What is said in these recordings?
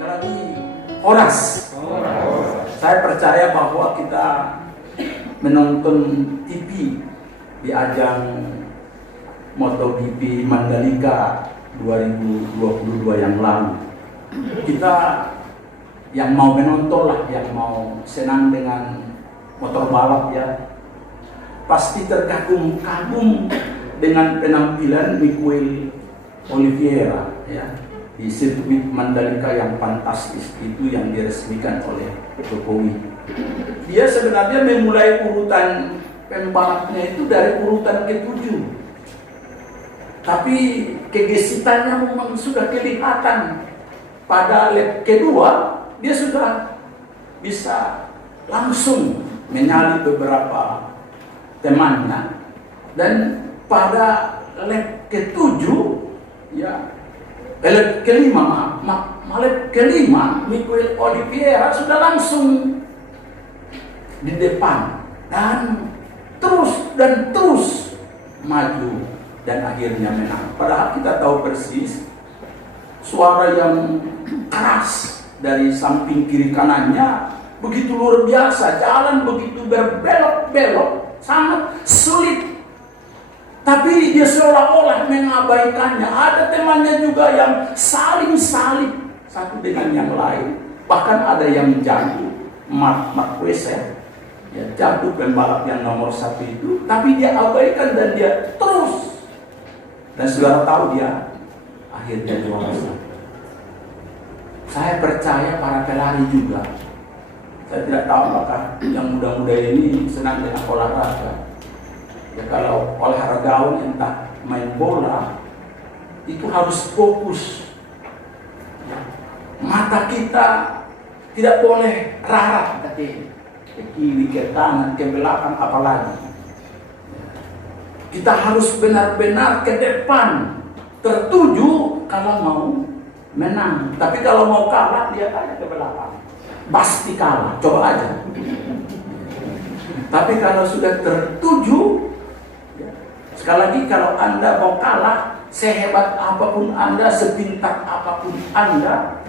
Sekali lagi, Horas. Saya percaya bahwa kita menonton TV di ajang MotoGP Mandalika 2022 yang lalu. Kita yang mau menonton lah, yang mau senang dengan motor balap ya, pasti terkagum-kagum dengan penampilan Miguel Oliveira ya di sirkuit Mandalika yang fantastis itu yang diresmikan oleh Jokowi. Dia sebenarnya memulai urutan pembalapnya itu dari urutan ke-7. Tapi kegesitannya memang sudah kelihatan. Pada lap kedua dia sudah bisa langsung menyalip beberapa temannya, dan pada lap ke-7 ya, lap kelima, lap kelima Miguel Oliveira sudah langsung di depan dan terus maju dan akhirnya menang. Padahal kita tahu persis suara yang keras dari samping kiri kanannya begitu luar biasa, jalan begitu berbelok-belok, sangat sulit. Tapi dia seolah-olah mengabaikannya. Ada temannya juga yang saling salib satu dengan yang lain. Bahkan ada yang jatuh, Marc Marquez ya, jatuh pembalap yang nomor 1 itu. Tapi dia abaikan dan dia terus. Dan saudara tahu dia akhirnya juara 1. Saya percaya para pelari juga. Saya tidak tahu apakah yang muda-muda ini senang dengan olahraga. Ya, kalau olahragawan entah main bola itu harus fokus ya. Mata kita tidak boleh rarat ke kiri, ke kanan, ke belakang, apalagi kita harus benar-benar ke depan tertuju kalau mau menang. Tapi kalau mau kalah dia aja ke belakang, pasti kalah, coba aja. Tapi kalau sudah tertuju, sekali lagi, kalau Anda mau kalah, sehebat apapun Anda, sepintar apapun Anda,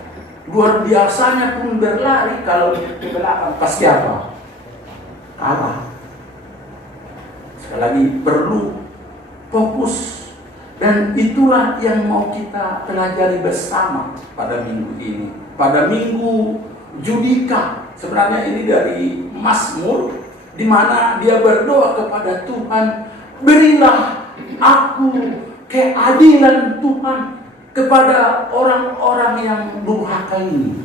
luar biasanya pun berlari, kalau ke belakang pasti apa? Kalah. Sekali lagi, perlu fokus. Dan itulah yang mau kita pelajari bersama pada minggu ini. Pada minggu Judika, sebenarnya ini dari Mazmur, di mana dia berdoa kepada Tuhan, berilah aku keadilan Tuhan kepada orang-orang yang durhaka ini,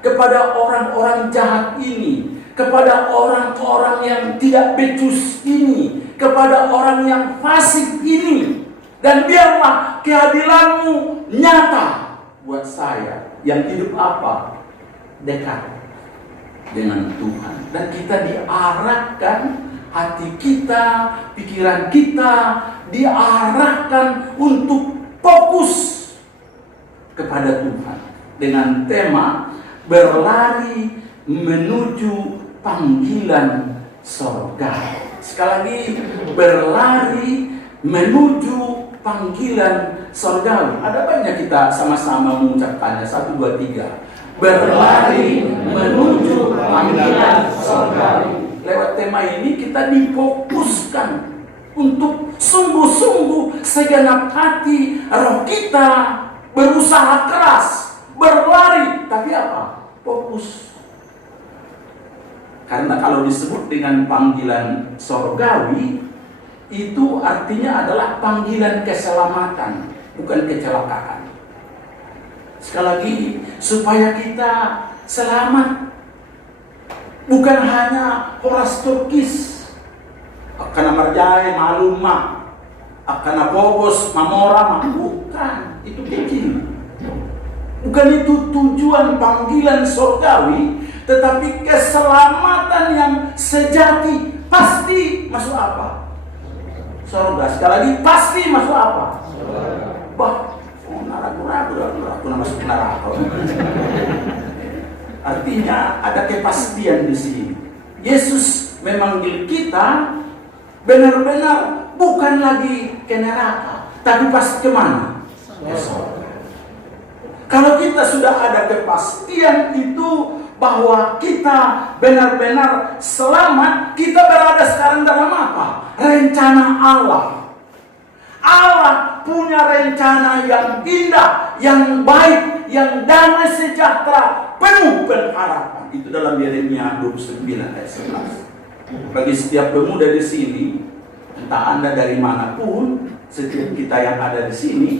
kepada orang-orang jahat ini, kepada orang-orang yang tidak becus ini, kepada orang yang fasik ini. Dan biarlah keadilanmu nyata buat saya yang hidup apa? Dekat dengan Tuhan. Dan kita diarahkan, hati kita, pikiran kita diarahkan untuk fokus kepada Tuhan dengan tema berlari menuju panggilan surga. Sekali lagi, berlari menuju panggilan surgawi. Ada banyak kita sama-sama mengucapkannya. 1, 2, 3. Berlari menuju panggilan surgawi. Lewat tema ini kita difokuskan untuk sungguh-sungguh segenap hati roh kita berusaha keras, berlari, tapi apa? Fokus. Karena kalau disebut dengan panggilan surgawi, itu artinya adalah panggilan keselamatan, bukan kecelakaan. Sekali lagi, supaya kita selamat, bukan hanya Horas Turkis, Akana Marjai, Maluma, Akana Bogos, Mamora, bukan, itu kecil. Bukan itu tujuan panggilan surgawi, tetapi keselamatan yang sejati. Pasti masuk apa? Surga. Sekali lagi, pasti masuk apa? Bah, ragu-ragu masuk neraka. Artinya ada kepastian di sini. Yesus memanggil kita benar-benar bukan lagi ke neraka, tapi pasti kemana? Ke surga. Kalau kita sudah ada kepastian itu bahwa kita benar-benar selamat, kita berada sekarang dalam apa? Rencana Allah. Allah punya rencana yang indah, yang baik, yang damai sejahtera, penuh pengharapan. Itu dalam Yeremia 29 ayat 11. Bagi setiap pemuda di sini, entah Anda dari manapun, setiap kita yang ada di sini,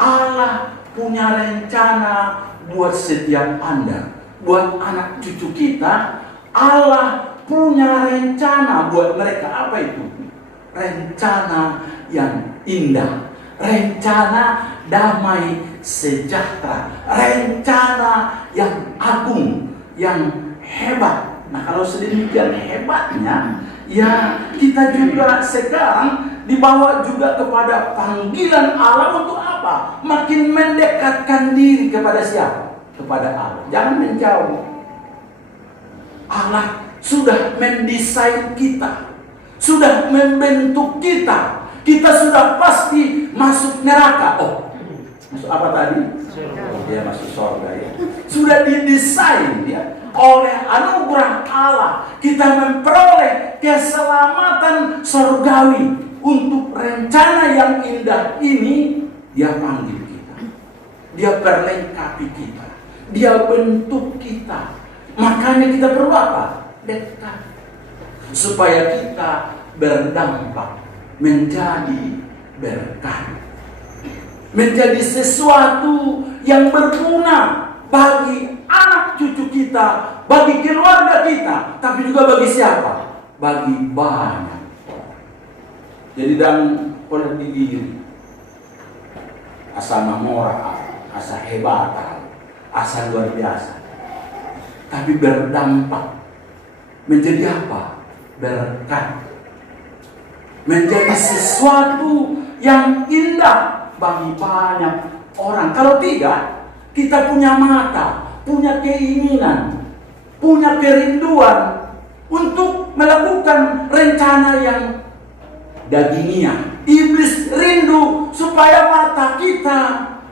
Allah punya rencana buat setiap Anda, buat anak cucu kita. Allah punya rencana buat mereka. Apa itu? Rencana yang indah, rencana damai sejahtera, rencana yang agung, yang hebat. Nah, kalau sedemikian hebatnya, ya kita juga sekarang dibawa juga kepada panggilan Allah untuk apa? Makin mendekatkan diri kepada siapa? Kepada Allah. Jangan menjauh. Allah sudah mendesain kita, sudah membentuk kita. Kita sudah pasti masuk neraka. Oh, masuk apa tadi? Ya, masuk surga ya. Sudah didesain ya oleh anugerah Allah. Kita memperoleh keselamatan surgawi. Untuk rencana yang indah ini, Dia panggil kita, Dia perlengkapi kita, Dia bentuk kita. Makanya kita perlu apa? Dekat, supaya kita berdampak, menjadi berkat, menjadi sesuatu yang berguna bagi anak cucu kita, bagi keluarga kita, tapi juga bagi siapa? Bagi banyak. Jadi dan oleh diri asa mamora, asa hebat, asa luar biasa, tapi berdampak menjadi apa? Berkat, menjadi sesuatu yang indah bagi banyak orang. Kalau tidak, kita punya mata, punya keinginan, punya kerinduan untuk melakukan rencana yang dagingiah. Iblis rindu supaya mata kita,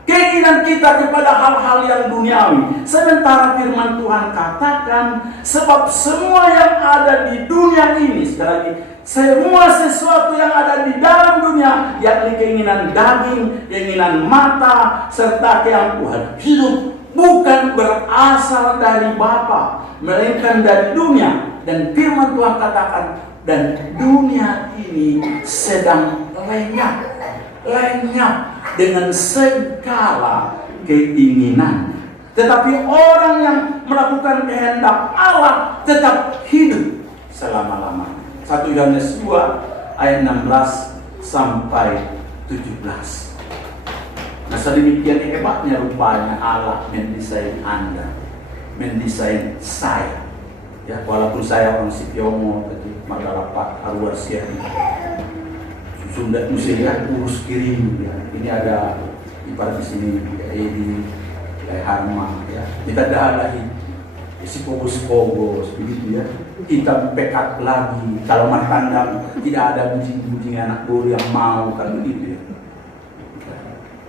keinginan kita kepada hal-hal yang duniawi. Sementara firman Tuhan katakan, sebab semua yang ada di dunia ini, sekali lagi, semua sesuatu yang ada di dalam dunia, yakni keinginan daging, keinginan mata, serta keangkuhan hidup, bukan berasal dari Bapa, melainkan dari dunia. Dan firman Tuhan katakan, dan dunia ini sedang lenyap dengan segala keinginan. Tetapi orang yang melakukan kehendak Allah tetap hidup selama-lamanya. 1 Yohanes 2 ayat 16 sampai 17. Nah, sedemikian hebatnya rupanya Allah mendesain Anda, mendesain saya. Ya, walaupun saya orang Sipiomo, Magalapak, Arwarsia, Sunda, Nusia, urus kirim. Ya. Ini ada ibarat di sini, Edi, Harma. Ya. Kita dah lagi, si pogos begitu ya. Kita pekat lagi. Kalau matandang tidak ada bujing-bujing anak guru yang mau kan begitu ya.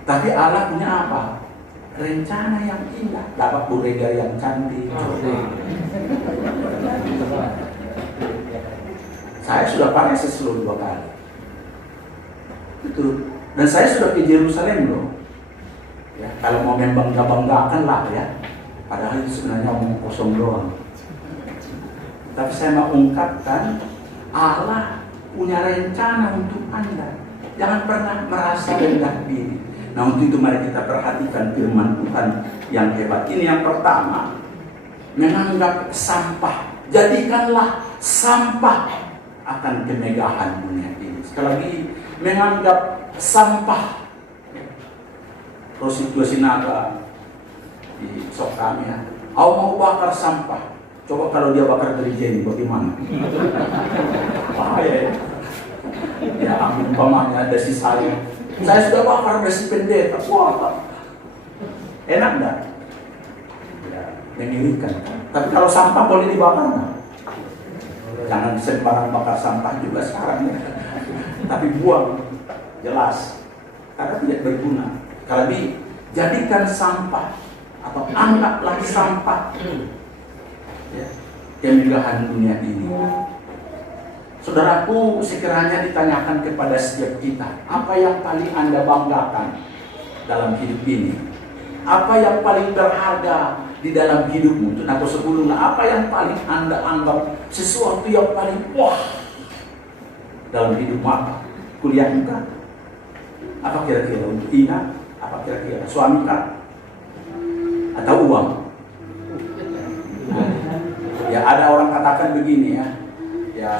Tapi Allah punya apa? Rencana yang indah, dapat burega yang cantik. Saya sudah pakai seluruh 2 kali. Betul. Dan saya sudah ke Yerusalem loh. Ya, kalau mau membangga-banggakan lah ya. Padahal itu sebenarnya omong kosong doang. Tapi saya mau ungkapkan, Allah punya rencana untuk Anda. Jangan pernah merasa rendah diri. Nah, untuk itu mari kita perhatikan firman Tuhan yang hebat. Ini yang pertama, menganggap sampah. Jadikanlah sampah akan kemegahan dunia ini. Sekali lagi, menganggap sampah. Prostitusi naga di Sokam ya. Aku mau bakar sampah. Coba kalau dia bakar gereja ini bagaimana? Bahaya ya. Ya ampun, umpamanya ada si saya. Saya sudah bakar ada si pendeta. Wah, enak enggak? Ya, mengirikan. Tapi kalau sampah boleh dibakar enggak? Jangan sembarang bakar sampah juga sekarang ya. Tapi buang, jelas. Karena tidak berguna. Kalau jadikan sampah atau anggaplah sampah ya, kemegahan dunia ini. Saudaraku, sekiranya ditanyakan kepada setiap kita, apa yang paling Anda banggakan dalam hidup ini? Apa yang paling berharga di dalam hidupmu? Nah, sebelumnya, apa yang paling Anda anggap sesuatu yang paling wah dalam hidupmu? Apa? Kuliah kah? Apa kira-kira untuk Ina? Apa kira-kira suami kah? Atau uang? Ya, ada orang katakan begini ya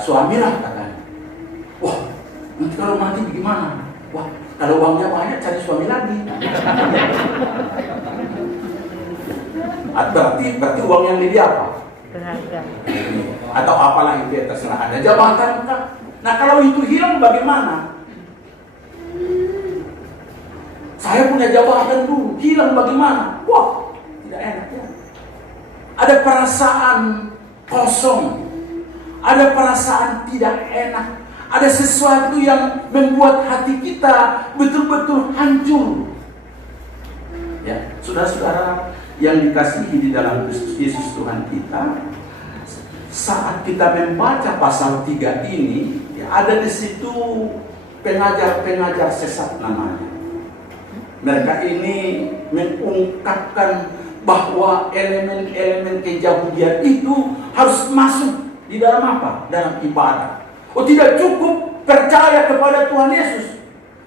suamilah katakan. Wah, nanti kalau mati bagaimana? Wah, kalau uangnya banyak cari suami lagi. Berarti uang yang lebih apa? Berharga. Atau apalah itu ya, terserah. Ada jabatan kah? Nah, kalau itu hilang bagaimana? Saya punya jabatan dulu, hilang bagaimana? Wah, tidak enak ya. Ada perasaan kosong, ada perasaan tidak enak, ada sesuatu yang membuat hati kita betul-betul hancur. Ya, saudara-saudara yang dikasihi di dalam Kristus Yesus Tuhan kita, saat kita membaca pasal 3 ini, ya, ada di situ pengajar-pengajar sesat namanya. Mereka ini mengungkapkan bahwa elemen-elemen kejahilan itu harus masuk di dalam apa? Dalam ibadah. Oh, tidak cukup percaya kepada Tuhan Yesus,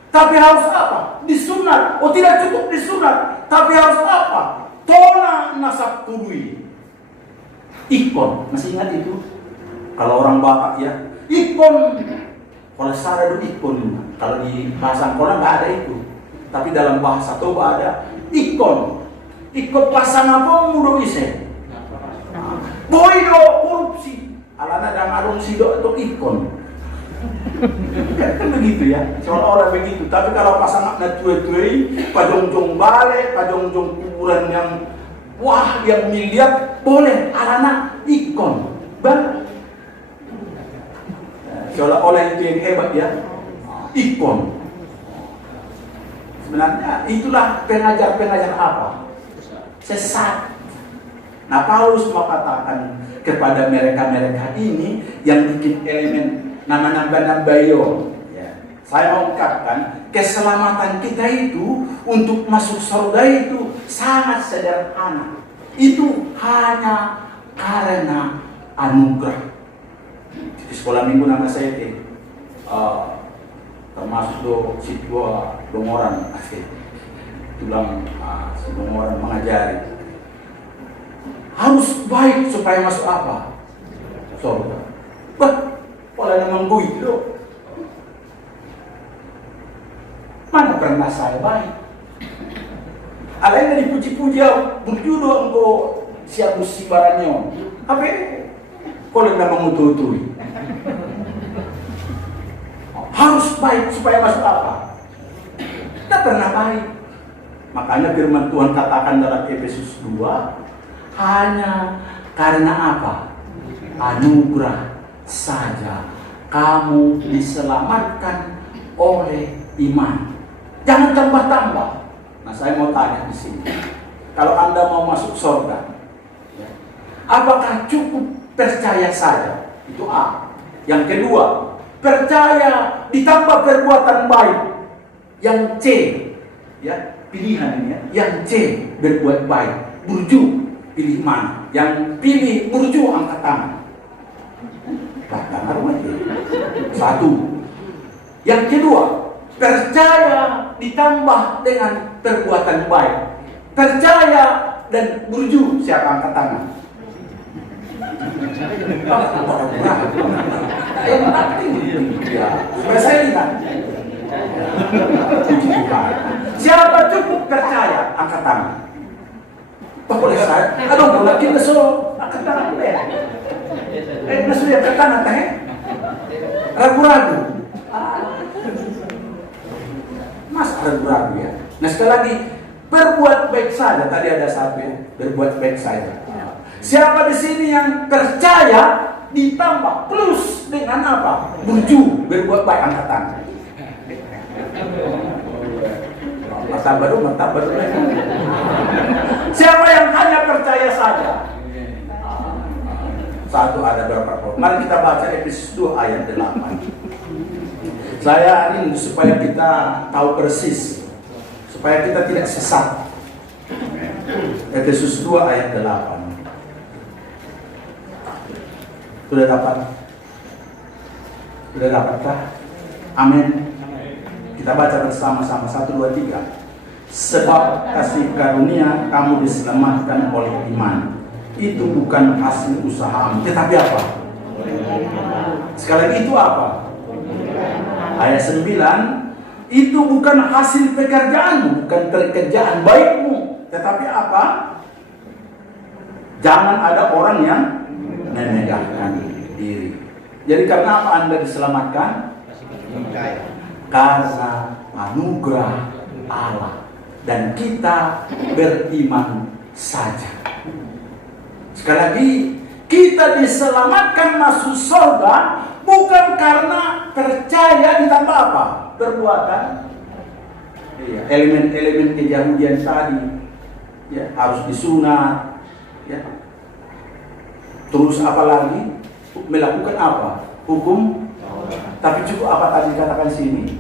tapi harus apa? Disunat. Oh, tidak cukup disunat, tapi harus apa? Tona nasab tudui. Ikon, masih ingat itu? Kalau orang Batak ya, ikon. Kalau saya ada ikon, kalau di bahasa Korea nggak ada itu. Tapi dalam bahasa Toba ada ikon. Ikon pasang apa mudo ise. Boido korupsi. Alana dan arung sido atau ikon. Kan begitu ya, seolah-olah begitu. Tapi kalau pasang na tue-tue, pajong-jong bale, pajong-jong kuburan yang wah, yang miliar, boleh alana ikon. Bang, seolah-olah itu yang hebat ya, ikon. Sebenarnya itulah pengajar-pengajar apa? Sesat. Nah, Paulus mengatakan kepada mereka-mereka ini yang bikin elemen nama-nama ya. Saya mau ungkapkan keselamatan kita itu untuk masuk surga itu sangat sederhana. Itu hanya karena anugerah. Di sekolah minggu nama saya termasuk si dua dongoran tulang si dongoran mengajari harus baik supaya masuk apa? Surga. Pola namang gue itu mana pernah saya baik? Alain dari puji-puji berjudo engko siap musibarannya. Apa? Pola namang ututui. Harus baik supaya masuk apa? Tidak pernah baik. Makanya firman Tuhan katakan dalam Efesus 2, hanya karena apa? Anugerah saja kamu diselamatkan oleh iman. Jangan tambah-tambah. Nah, saya mau tanya di sini. Kalau Anda mau masuk surga, ya, apakah cukup percaya saja? Itu A. Yang kedua, percaya ditambah perbuatan baik. Yang C, ya, pilihan ini ya. Yang C, berbuat baik. Burju, pilih mana? Yang pilih burju angkat tangan. Tangan rumah itu. Satu. Yang kedua, percaya ditambah dengan perbuatan baik. Percaya dan burju, siapa angkat tangan? Yang penting ya, supaya saya lihat. Puji Tuhan. Siapa cukup percaya angkat tangan? Boleh saya? Aduh, boleh kita suruh angkat tangan boleh. Nasuh angkat tangan teh? Ragu-ragu. Mas ragu-ragu ya. Nah, sekali lagi, berbuat baik saja. Tadi ada satu ya, berbuat baik saja. Siapa di sini yang percaya ditambah plus dengan apa? Burju, berbuat baik angkat tangan. Mata baru lagi. Siapa yang hanya percaya saja? Satu ada berapa poin. Mari kita baca Efesus 2 ayat 8. Saya ingin supaya kita tahu persis, supaya kita tidak sesat. Efesus 2 ayat 8. Sudah dapat? Sudah dapatkah? Amin. Kita baca bersama-sama 1, 2, 3. Sebab kasih karunia kamu diselamatkan oleh iman. Itu bukan hasil usahamu, tetapi apa? Sekali lagi, itu apa? Ayat 9. Itu bukan hasil pekerjaanmu, bukan pekerjaan baikmu, tetapi apa? Jangan ada orang yang memegahkan diri. Jadi karena apa Anda diselamatkan? Karena anugerah Allah. Dan kita beriman saja. Sekali lagi, kita diselamatkan masuk surga bukan karena percaya ditambah apa? Perbuatan. Iya, elemen-elemen keyahudian tadi, ya, harus disunat, ya. Terus apa lagi? Melakukan apa? Hukum. Tapi cukup apa tadi dikatakan sini?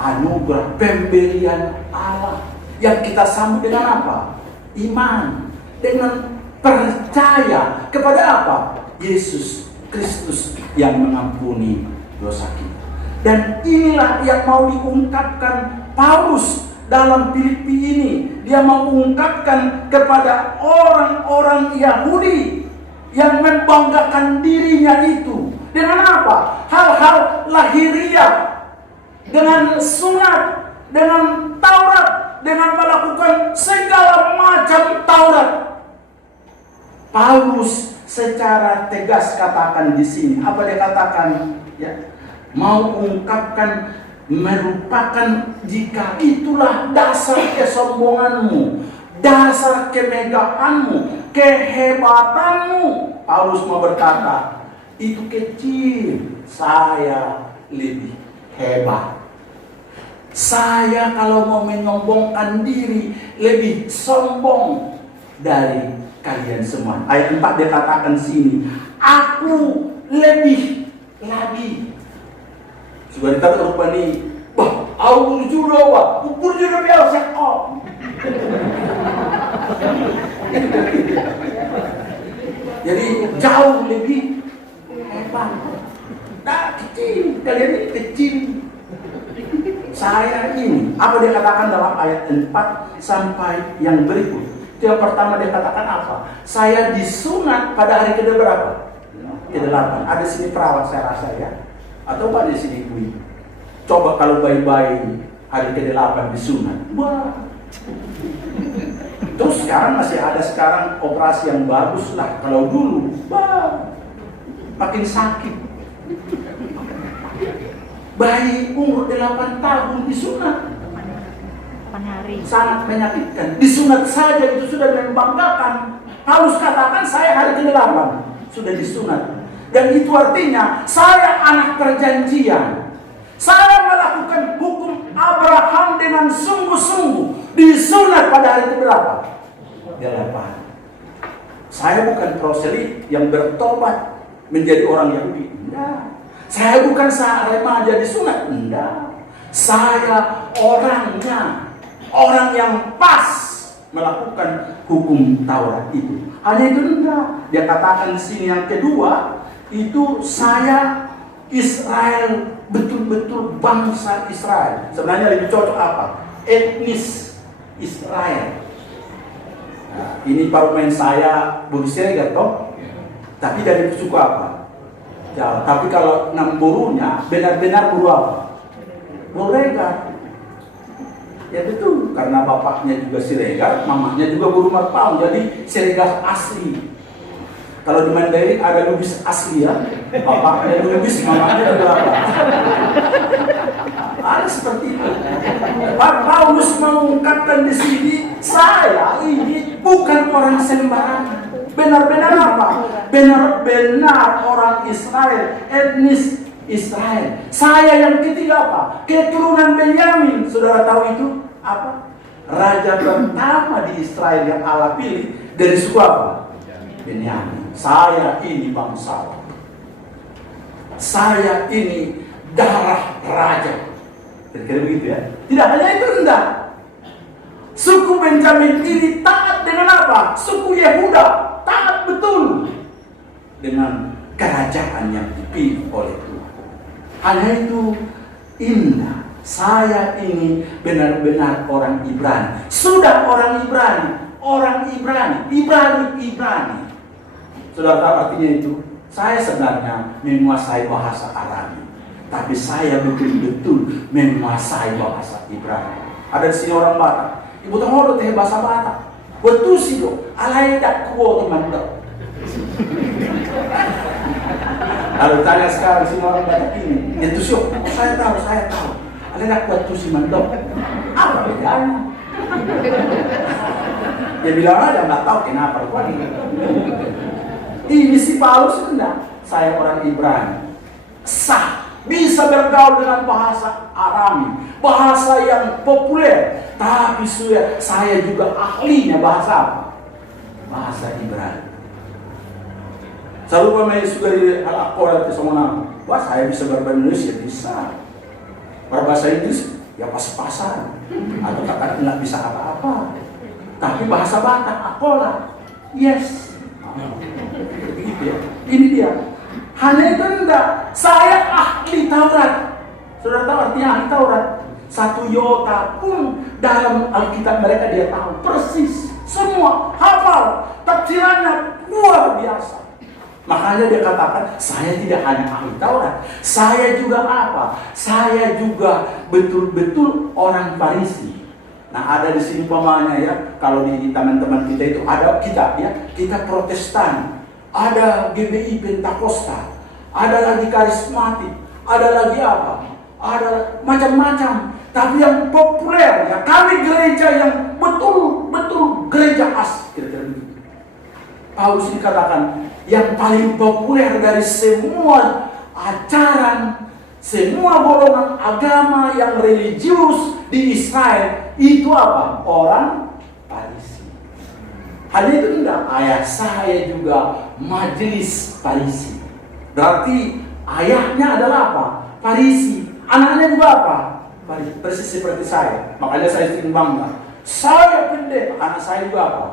Anugerah pemberian Allah yang kita sambut dengan apa? Iman, dengan percaya kepada apa? Yesus Kristus yang mengampuni dosa kita. Dan inilah yang mau diungkapkan Paulus dalam Filipi ini. Dia mau mengungkapkan kepada orang-orang Yahudi yang membanggakan dirinya itu dengan apa? Hal-hal lahiriah, dengan sunat, dengan Taurat, dengan melakukan segala macam Taurat. Paulus secara tegas katakan di sini, apa dia katakan? Ya, mau ungkapkan, merupakan jika itulah dasar kesombonganmu, dasar kemegahanmu, kehebatanmu. Paulus mau berkata, itu kecil, saya lebih hebat. Saya kalau mau menyombongkan diri lebih sombong dari kalian semua. Ayat 4 dia katakan sini, aku lebih lagi. Sudah dikatakan rupa ini, wah, aku juga, wah, ukur juga biasa. Oh. Jadi jauh lebih hebat. Nah, kecil, kalian ini kecil. Saya ini, apa dia katakan dalam ayat 4 sampai yang berikut? Yang pertama dia katakan apa? Saya disunat pada hari ke-berapa? Ke-8. Ada sini perawat saya rasa ya. Atau apa di sini ibu? Coba kalau bayi-bayi hari ke-8 disunat. Wah. Terus sekarang masih ada operasi yang bagus lah. Kalau dulu, wah, makin sakit. Bayi umur 8 tahun disunat. 8 hari. Sangat menyakitkan. Disunat saja itu sudah membanggakan. Paulus katakan saya hari ke-8 sudah disunat. Dan itu artinya saya anak perjanjian. Saya melakukan hukum Abraham dengan sungguh-sungguh. Disunat pada hari ke-berapa? 8. Saya bukan proselit yang bertobat menjadi orang Yahudi. Enggak. Saya bukan remaja disunat. Enggak. Saya orangnya, orang yang pas melakukan hukum Taurat itu. Hanya itu enggak. Dia katakan di sini yang kedua, itu saya Israel, betul-betul bangsa Israel. Sebenarnya lebih cocok apa? Etnis Israel. Nah, ini parlemen saya Burisega toh. Tapi dari suku apa? Ya, tapi kalau namburunya benar-benar buru apa? Buregar. Ya betul, karena bapaknya juga Siregar, mamanya juga buru Marpau, jadi Siregar asli. Kalau di Mandailing ada Lubis asli ya, bapaknya Lubis, mamanya juga apa? Ada seperti itu. Pak Paulus mengungkapkan di sini, saya ini bukan orang sembarangan. Benar-benar apa? Benar-benar orang Israel, etnis Israel. Saya yang ketiga apa? Keturunan Benyamin. Saudara tahu itu apa? raja pertama di Israel yang Allah pilih dari suku apa? Benyamin. Saya ini bangsawan. Saya ini darah raja. Kira-kira begitu ya. Tidak hanya itu, enggak. Suku Benjamin ini taat dengan apa? Suku Yehuda taat betul dengan kerajaan yang dipilih oleh Tuhan. Hanya itu indah. Saya ini benar-benar orang Ibrani. Sudah orang Ibrani. Orang Ibrani. Ibrani. Sudah tahu artinya itu? Saya sebenarnya menguasai bahasa Arabi. Tapi saya betul-betul menguasai bahasa Ibrani. Ada di sini orang Batak. Ibu tahu teh bahasa Batak. Betul sih do. Alai tak kuo teman do. Lalu tanya sekarang sini orang Batak ini. Itu sih. Saya tahu. Alai tak kuat tuh si mandok. Apa bedanya? Dia bilang aja nggak tahu kenapa kuat ini. Ini si Paulus enggak. Saya orang Ibrani. Sah. Bisa bergaul dengan bahasa Arami, bahasa yang populer. Tapi saya juga ahlinya bahasa apa? Bahasa Ibrani. Selalu kami juga di Al-Aqorat di Somonang. Wah, saya bisa berbahasa Indonesia, bisa. Berbahasa Inggris, ya pas-pasan. Atau kata nggak bisa apa-apa. Tapi bahasa Batak, Aqorat, yes. Begitu ya. Ini dia. Hanya itu enggak. Saya ahli Taurat. Saudara tahu artinya ahli Taurat? Satu iota pun dalam Alkitab mereka dia tahu persis. Semua hafal. Tafsirannya luar biasa. Makanya dia katakan, saya tidak hanya ahli Taurat. Saya juga apa? Saya juga betul-betul orang Farisi. Nah, ada di sini pemanya ya. Kalau di teman-teman kita itu ada kita ya. Kita Protestan. Ada GBI Pentakosta, ada lagi karismatik, ada lagi apa? Ada macam-macam. Tapi yang populer ya, kami gereja yang betul-betul gereja asli. Kira-kira begitu. Paulus dikatakan yang paling populer dari semua ajaran, semua golongan agama yang religius di Israel itu apa? Orang Farisi. Hal itu enggak. Ayah saya juga majelis Farisi. Berarti ayahnya adalah apa? Farisi. Anaknya juga apa? Farisi. Persis seperti saya. Makanya saya sering bangga. Saya pendeta. Anak saya juga apa?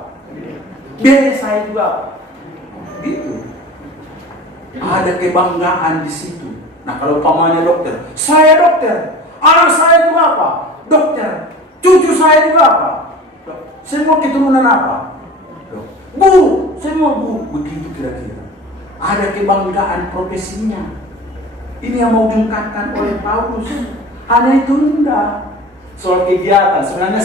Bede saya juga apa? Gitu. Ada kebanggaan di situ. Nah, kalau pamannya dokter, saya dokter. Anak saya juga apa? Dokter. Cucu saya juga apa? Semua keturunan apa? Guru, semua guru. Begitu kira-kira. Ada kebanggaan profesinya. Ini yang mau diungkapkan oleh Paulus. Hanya itu enggak. Soal kegiatan, sebenarnya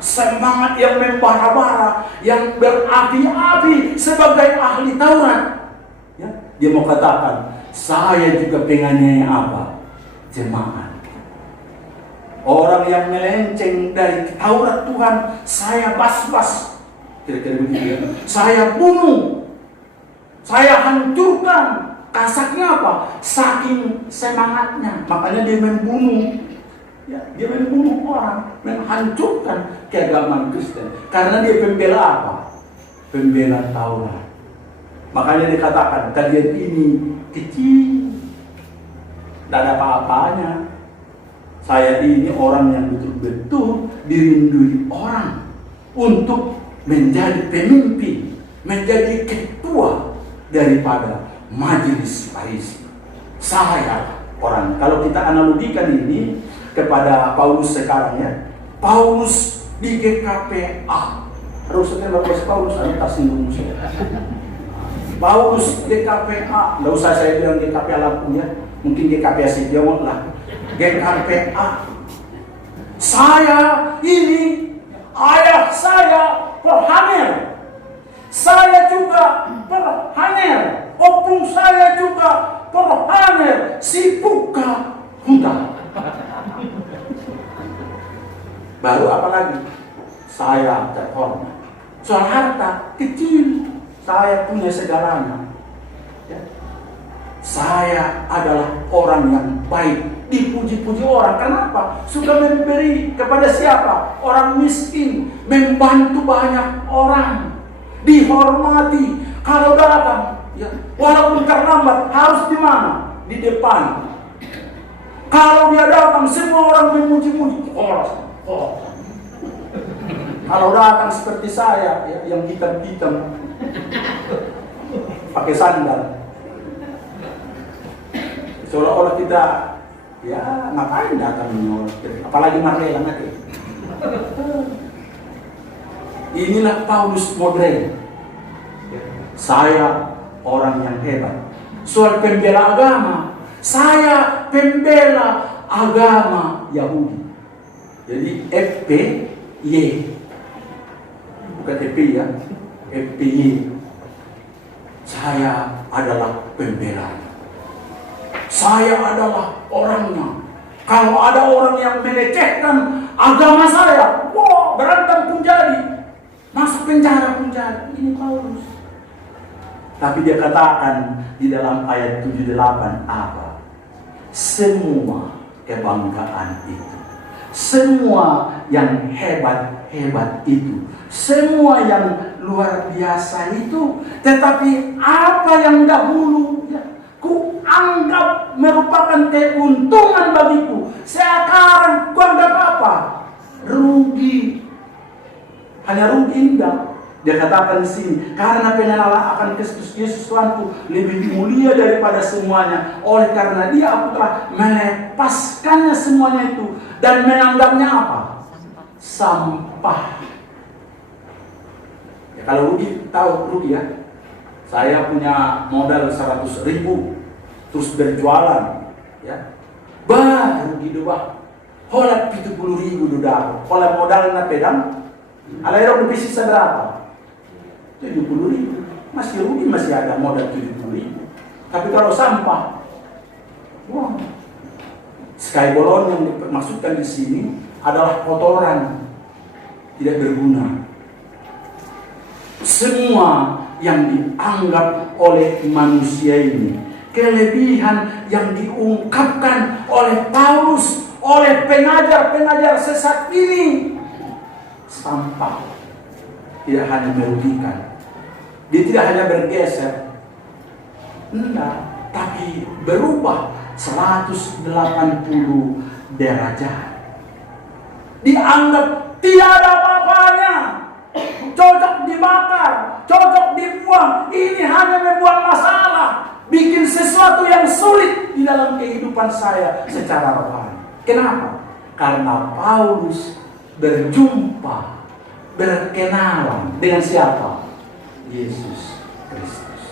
semangat yang membara-bara, yang berapi-api sebagai ahli Taurat. Ya, dia mau katakan, saya juga pengennya apa? Jemaat. Orang yang melenceng dari Taurat Tuhan, saya bas-bas. Kira-kira begitu ya. Saya bunuh, saya hancurkan. Kasaknya apa? Saking semangatnya, makanya dia membunuh. Ya, dia membunuh orang, menghancurkan keagamaan Kristen. Karena dia pembela apa? Pembela Taurat. Makanya dikatakan kalian ini kecil, tidak ada apa-apanya. Saya ini orang yang betul-betul dirindui orang untuk menjadi pemimpin, menjadi ketua daripada majelis Farisi. Saya orang, kalau kita analogikan ini kepada Paulus sekarang ya, Paulus di GKPA. Harusnya bahasa Paulus ada singgung saya. Paulus GKPA, nggak usah saya bilang GKPA Lampung ya, mungkin GKPA Setiawon lah. GKPA. Saya ini ayah saya perhamil. Saya juga perhamil. Opung saya juga perhamil. Si Puka Huda. Baru apa lagi? Saya terhormat. Soal harta kecil, saya punya segalanya. Ya. Saya adalah orang yang baik dipuji-puji orang. Kenapa? Suka memberi kepada siapa? Orang miskin, membantu banyak orang, dihormati. Kalau datang, ya, walaupun terlambat, harus di mana? Di depan. Kalau dia datang, semua orang memuji-muji. Kalau datang seperti saya, ya, yang hitam-hitam, pakai sandal, seolah-olah kita, ya ngapain datang menyolong, apalagi Marlela nanti. Inilah Paulus modern. Saya orang yang hebat. Soal pembela agama, saya pembela agama Yahudi. Jadi FPY, bukan FPI ya, FPY. Saya adalah pembela. Saya adalah orangnya. Kalau ada orang yang melecehkan agama saya, wah, berantem pun jadi, masuk penjara pun jadi. Ini Paulus. Tapi dia katakan di dalam ayat 78 apa? Semua kebanggaan itu, semua yang hebat-hebat itu, semua yang luar biasa itu, tetapi apa yang dahulu ya, ku anggap merupakan keuntungan bagiku, sekarang ku anggap apa? Rugi. Hanya rugi enggak. Dia katakan di sini, karena pengenalan akan Kristus Yesus Tuhanku lebih mulia daripada semuanya. Oleh karena dia aku telah melepaskannya semuanya itu dan menganggapnya apa? Sampah. Ya, kalau rugi, tahu rugi ya. Saya punya modal 100.000, terus berjualan, ya. Rugi doang. Hola 70.000 doang. Kalau modalnya pedang, alairong lebih sisa berapa? 70.000, masih rugi, masih ada modal 70.000. Tapi kalau sampah, wah, skybalon yang dimaksudkan di sini adalah kotoran, tidak berguna. Semua yang dianggap oleh manusia ini, kelebihan yang diungkapkan oleh Paulus, oleh pengajar-pengajar sesat ini, sampah. Tidak hanya merugikan, dia tidak hanya bergeser, enggak, tapi berubah 180 derajat. Dianggap tidak ada apa-apanya, cocok dibakar, cocok dibuang. Ini hanya membuang masalah, bikin sesuatu yang sulit di dalam kehidupan saya secara rohani. Kenapa? Karena Paulus berjumpa, berkenalan dengan siapa? Yesus Kristus.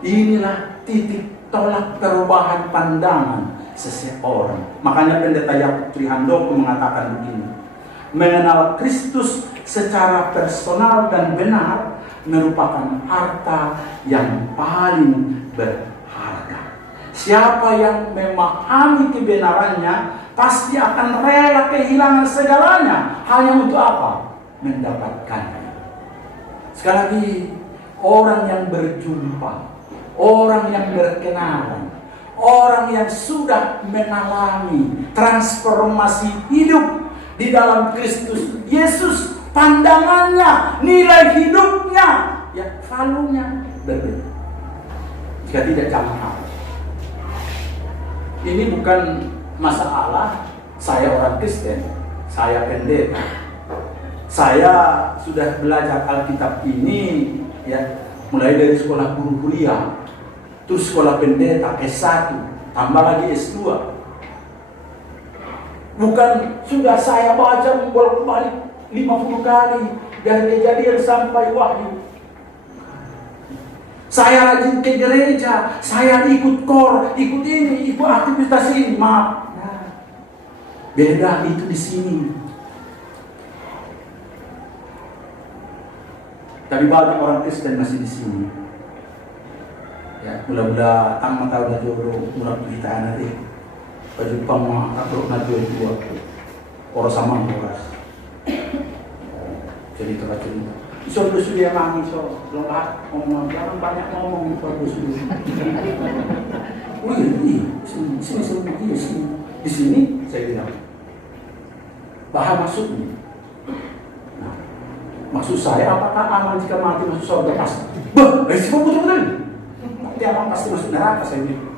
Inilah titik tolak perubahan pandangan seseorang. Makanya pendeta Yakub Trihandoko mengatakan begini: mengenal Kristus secara personal dan benar merupakan harta yang paling berharga. Siapa yang memahami kebenarannya pasti akan rela kehilangan segalanya hanya untuk apa? Mendapatkannya. Sekali lagi, orang yang berjumpa, orang yang berkenalan, orang yang sudah mengalami transformasi hidup di dalam Kristus Yesus, pandangannya, nilai hidupnya, ya valunya berbeda. Jika tidak, jangan. Ini bukan masalah saya orang Kristen, saya pendeta. Saya sudah belajar Alkitab ini ya, mulai dari sekolah guru kuliah, terus sekolah pendeta S1, tambah lagi S2. Bukan sudah saya baca bolak-balik 50 kali dari Kejadian sampai Wahyu. Saya rajin ke gereja, saya ikut kor, ikut ini, ikut aktivitas ini. Maaf, beda itu di sini. Tapi banyak orang Kristen masih di sini. Ya, mula-mula tang tahu na jodoh, mula kita nanti. Baju pama atau na jodoh orang sama orang. Jadi terkacau. So sudah mami so, lengkap ngomong, jangan banyak ngomong pada sudah. Wih, sini Di sini saya bilang, bahaya maksudnya. Nah, maksud saya, apakah aman jika mati masuk surga? Pasti. Risiko betul-betul. Nanti aman pasti masuk neraka, saya bilang.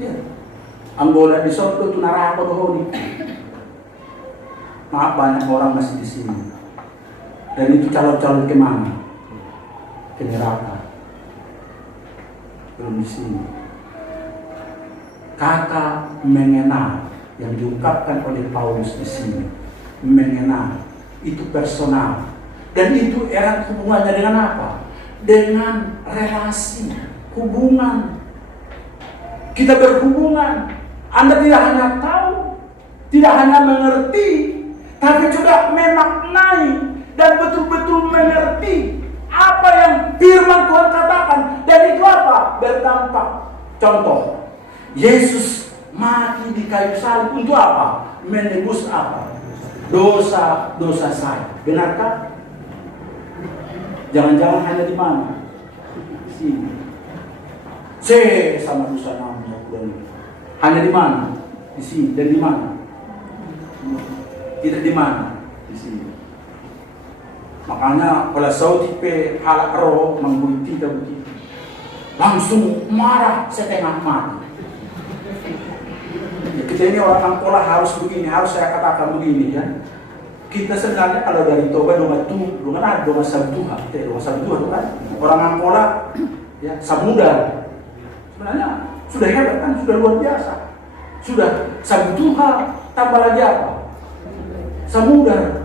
Ya. Anggota di surga itu neraka dohoni. Maaf, banyak orang masih di sini. Dan itu calon-calon kemana? Ke neraka. Belum di sini. Kata mengenal yang diungkapkan oleh Paulus di sini, mengenal itu personal, dan itu erat hubungannya dengan apa? Dengan relasi, hubungan. Kita berhubungan. Anda tidak hanya tahu, tidak hanya mengerti, tapi juga memaknai dan betul-betul mengerti apa yang firman Tuhan katakan. Dan itu apa? Berdampak. Contoh, Yesus mati di kayu salib untuk apa? Menebus apa? Dosa-dosa saya. Benarkah? Jangan-jangan hanya di mana? Sini. Sama dosa namanya. Hanya di mana? Di sini. Dan di mana? Tidak di mana? Di sini. Makanya kalau saudi pe halak roh menggunti begitu, langsung marah setengah mati. Ya, kita ini orang Angkola harus begini, harus saya katakan begini ya. Kita sebenarnya kalau dari Toba donga sabduha, itu kan orang Angkola ya samudar. Sebenarnya sudah hebat kan, sudah luar biasa. Sudah sabduha, tambah lagi apa? Samudar.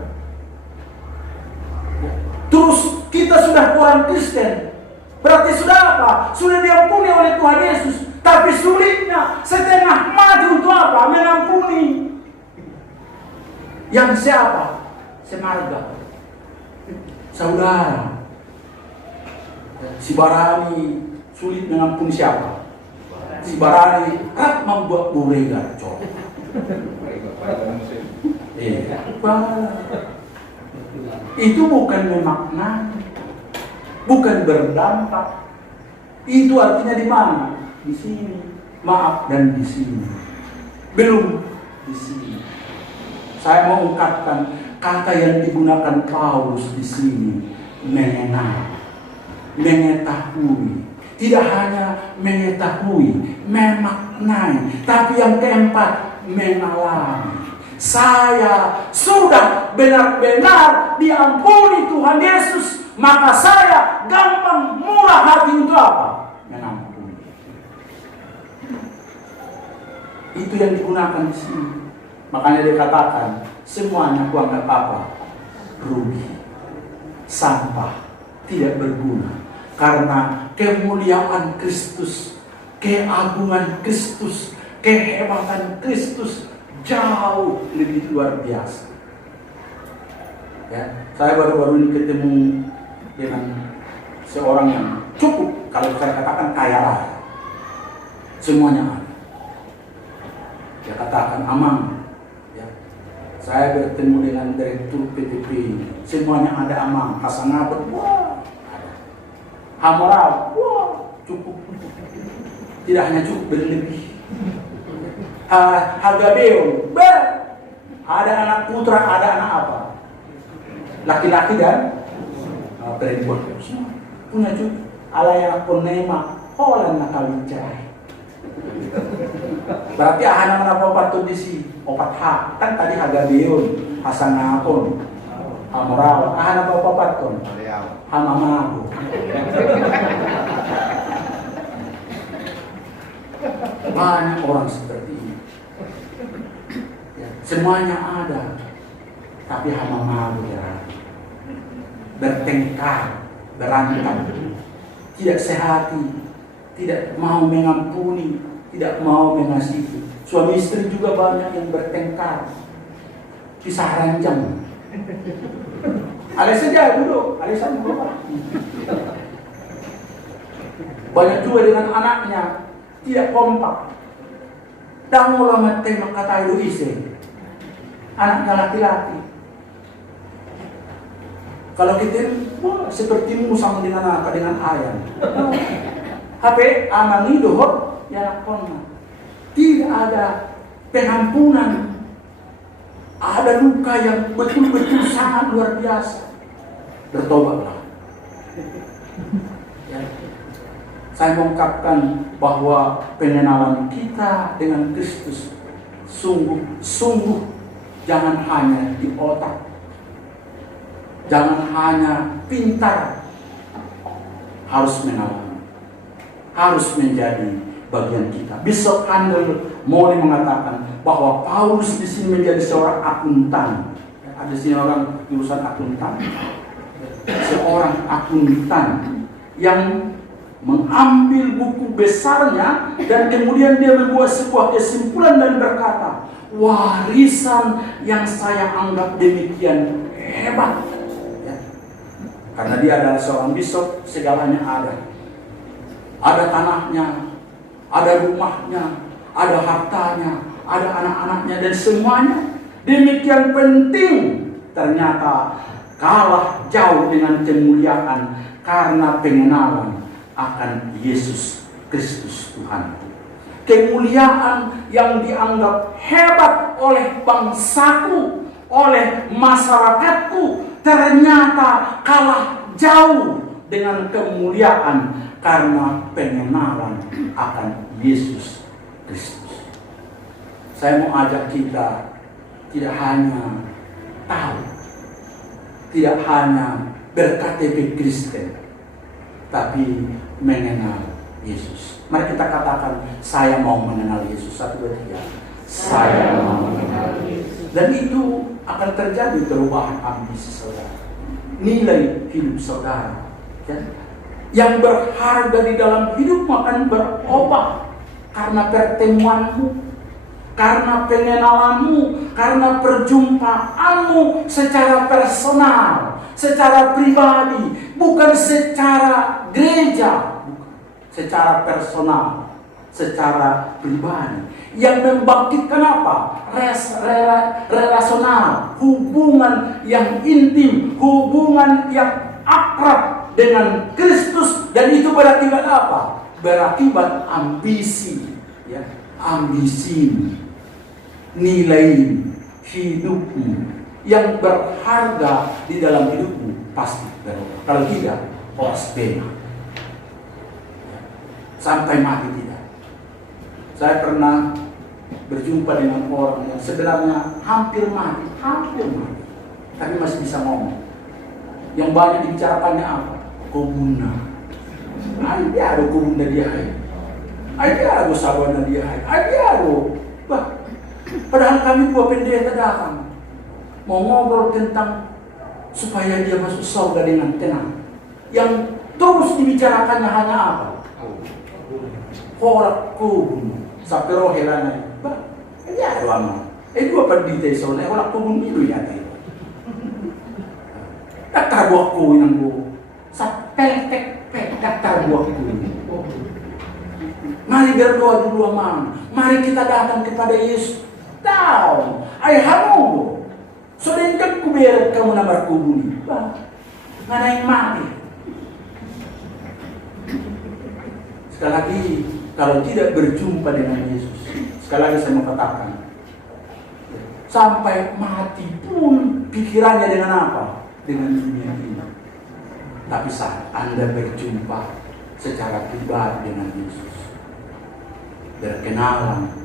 Terus kita sudah orang Kristen, berarti sudah apa? Sudah diampuni oleh Tuhan Yesus. Tapi sulitnya setengah mati untuk apa? Mengampuni. Yang siapa? Semarga, saudara. Si Barani sulit mengampuni siapa? Si Barani kerap membuat buregar, coba. Itu bukan memaknai, bukan berdampak. Itu artinya di mana? Di sini. Maaf, dan di sini. Belum di sini. Saya mau ungkapkan kata yang digunakan Paulus di sini, mengenal, mengetahui. Tidak hanya mengetahui, memaknai, tapi yang keempat, mengalami. Saya sudah benar-benar diampuni Tuhan Yesus, maka saya gampang murah hati untuk apa? Mengampuni. Itu yang digunakan di sini. Makanya dikatakan semuanya aku anggap apa? Rugi, sampah, tidak berguna. Karena kemuliaan Kristus, keagungan Kristus, kehebatan Kristus jauh lebih luar biasa. Ya, saya baru-baru ini ketemu dengan seorang yang cukup, kalau saya katakan kaya raya, semuanya ada. Dia katakan Amang, ya, saya bertemu dengan direktur PTP, semuanya ada Amang, Hasanabet, wah, ada. Hamoral, wah, cukup. Tidak hanya cukup, berlebih. Harga beon, ada anak putra, ada anak apa? Laki-laki dan perempuan, semua punya cukup. Alaya ponema, olan nakalicai. Berarti ahana mana opat tuh di sini, opat hak kan tadi harga beon, hasanapon, hamoral, ahana opat tuh, hamamago. Banyak orang seperti ini. Ya, semuanya ada, tapi hamamago ya, bertengkar, berantem, tidak sehati, tidak mau mengampuni, tidak mau mengasihi. Suami istri juga banyak yang bertengkar, pisah ranjang. Alias saja dulu, alias dulu. Banyak juga dengan anaknya tidak kompak. Dan ulama tema kata itu isi, anaknya laki-laki. Kalau kita sepertimu sama dengan ayam. HP amangi dohor ya nakon. tidak ada pengampunan, ada luka yang betul-betul sangat luar biasa, bertobatlah. Ya. Saya mengungkapkan bahwa pengenalan kita dengan Kristus sungguh jangan hanya di otak, jangan hanya pintar, harus mengalami, harus menjadi bagian kita. Bishop Handel Molle mengatakan bahwa Paulus di sini menjadi seorang akuntan. Ada sini orang jurusan akuntan, seorang akuntan yang mengambil buku besarnya dan kemudian dia membuat sebuah kesimpulan dan berkata, warisan yang saya anggap demikian hebat, ya. Karena dia adalah seorang bishop, segalanya ada tanahnya, ada rumahnya, ada hartanya, ada anak-anaknya, dan semuanya demikian penting, ternyata kalah jauh dengan kemuliaan karena pengenalan akan Yesus Kristus Tuhan. Kemuliaan yang dianggap hebat oleh bangsaku, oleh masyarakatku, ternyata kalah jauh dengan kemuliaan karena pengenalan akan Yesus Kristus. Saya mau ajak kita tidak hanya tahu, tidak hanya berKTP Kristen, tapi mengenal Yesus. Mari kita katakan, saya mau mengenal Yesus. 1, 2, 3. Saya mau mengenal Yesus. Dan itu akan terjadi perubahan ambisi saudara, nilai hidup saudara, ya? Yang berharga di dalam hidupmu akan berubah karena pertemuanmu, karena pengenalanmu, karena perjumpaanmu secara personal, secara pribadi, bukan secara gereja, bukan. Secara personal, secara pribadi, yang membangkitkan apa? Relasional, hubungan yang intim, hubungan yang akrab dengan Kristus, dan itu berakibat apa? Berakibat ambisi, ya, ambisi, nilai hidupmu yang berharga di dalam hidupmu pasti berubah. Kalau tidak, was bena, sampai mati tidak. Saya pernah berjumpa dengan orang yang sebenarnya hampir mati, tapi masih bisa ngomong. Yang banyak dibicarakannya apa? Kubuna. Dia ada kubuna dia. Dia ada sabana dia. Dia ada. Padahal kami dua pendeta datang mau ngobrol tentang supaya dia masuk surga dengan tenang. Yang terus dibicarakannya hanya apa? Horak kubun. Sampai roh helana. Dia ada aman. Dua pendeta sana horak kubun itu ya. Daktar buah ku yang bu. Sampai tek daktar buah ku. Mari berdoa dulu aman. Mari kita datang kepada Yesus. Tahu, ayahmu, sedangkan ku biar kamu nampak kubuni, mana yang mati. Sekali lagi, kalau tidak berjumpa dengan Yesus, sekali lagi saya mau katakan, sampai mati pun pikirannya dengan apa? Dengan dunia ini. Tapi saat Anda berjumpa secara pribadi dengan Yesus, berkenalan,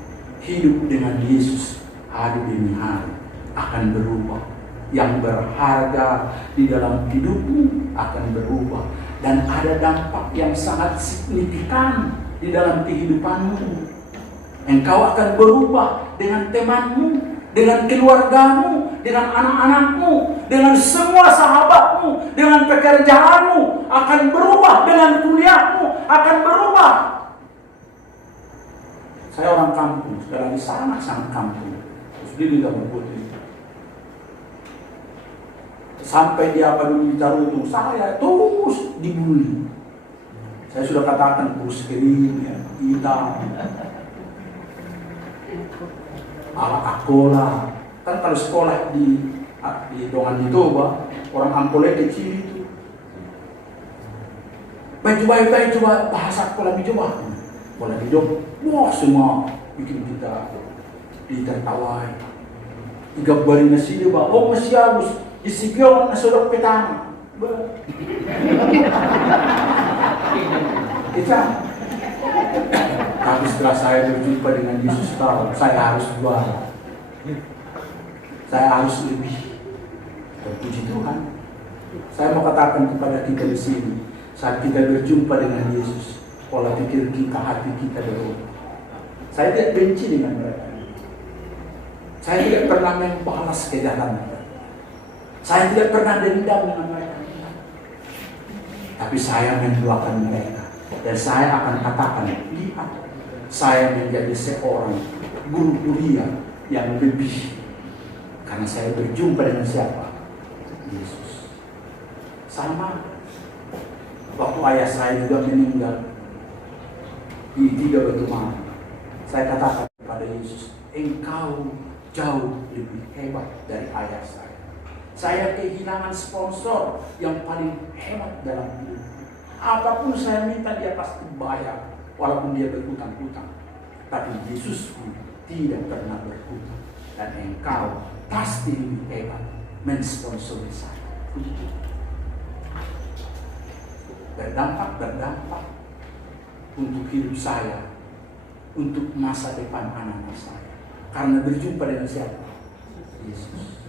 hidup dengan Yesus hari demi hari akan berubah. Yang berharga di dalam hidupmu akan berubah. Dan ada dampak yang sangat signifikan di dalam kehidupanmu. Engkau akan berubah dengan temanmu, dengan keluargamu, dengan anak-anakmu, dengan semua sahabatmu, dengan pekerjaanmu, akan berubah dengan kuliahmu, akan berubah. Saya orang kampung, sekali lagi sangat kampung. Terus dia tidak berputih. Sampai dia apa dulu ditaruh itu, saya terus dibully. Saya sudah katakan kurus kering, ya, hitam, ala akola. Kan kalau sekolah di Dongan di Toba, orang Ampole kecil itu. Baik coba bahasa sekolah di Jawa. Bola hijau, wah semua bikin kita ditertawai. Igabari na sila ba? O masyagos, isigyawan na sulok petang. Ika. Tapi setelah saya berjumpa dengan Yesus tahu, saya harus juara. Saya harus lebih. Terpuji Tuhan. Saya mau katakan kepada kita di sini, saat kita berjumpa dengan Yesus, pola pikir kita, hati kita berubah. Saya tidak benci dengan mereka. Saya tidak pernah membalas kejahatan mereka. Saya tidak pernah dendam dengan mereka. Tapi saya mendoakan mereka. Dan saya akan katakan, lihat, saya menjadi seorang guru kuliah yang lebih. Karena saya berjumpa dengan siapa? Yesus. Sama. Waktu ayah saya juga meninggal di 3 batu malam, saya katakan kepada Yesus, engkau jauh lebih hebat dari ayah saya. Saya kehilangan sponsor yang paling hebat dalam hidup. Apapun saya minta dia pasti bayar, walaupun dia berhutang-hutang. Tapi Yesus pun tidak pernah berhutang. Dan engkau pasti lebih hebat mensponsori saya. Berdampak untuk hidup saya, untuk masa depan anak-anak saya. Karena berjumpa dengan siapa? Yesus.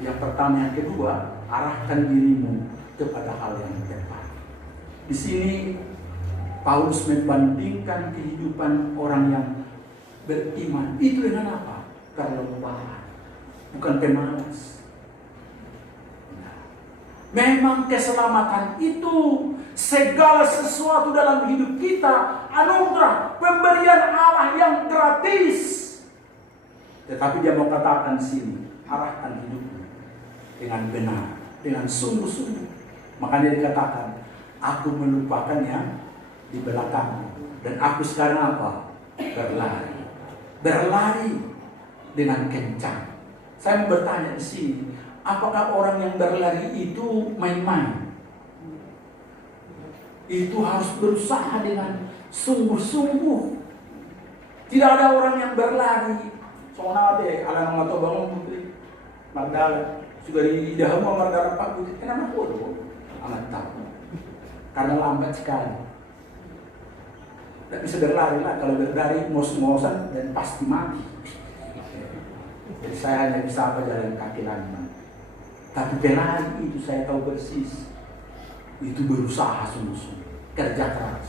Yang pertama, yang kedua, arahkan dirimu kepada hal yang tepat. Di sini Paulus membandingkan kehidupan orang yang beriman itu dengan apa? Kelembahan, bukan pemalas. Memang keselamatan itu segala sesuatu dalam hidup kita, anugerah, pemberian Allah yang gratis. Tetapi dia mau katakan di sini, arahkan hidupmu dengan benar, dengan sungguh-sungguh. Makanya dikatakan, aku melupakan yang di belakangmu, dan aku sekarang apa? Berlari. Berlari dengan kencang. Saya mau bertanya di sini, apakah orang yang berlari itu main-main? Itu harus berusaha dengan sungguh-sungguh. Tidak ada orang yang berlari. Soalnya ada alang motor bangun putri, Magdala, juga di dalam Magdala Pak putri. Kenapa bodoh? Amat tahu. Karena lambat sekali. Tidak bisa berlari lah. Kalau berlari ngos-ngosan dan pasti mati. Jadi saya hanya bisa jalan kaki lambat. Tapi berlari itu saya tahu persis. Itu berusaha sungguh-sungguh, kerja keras.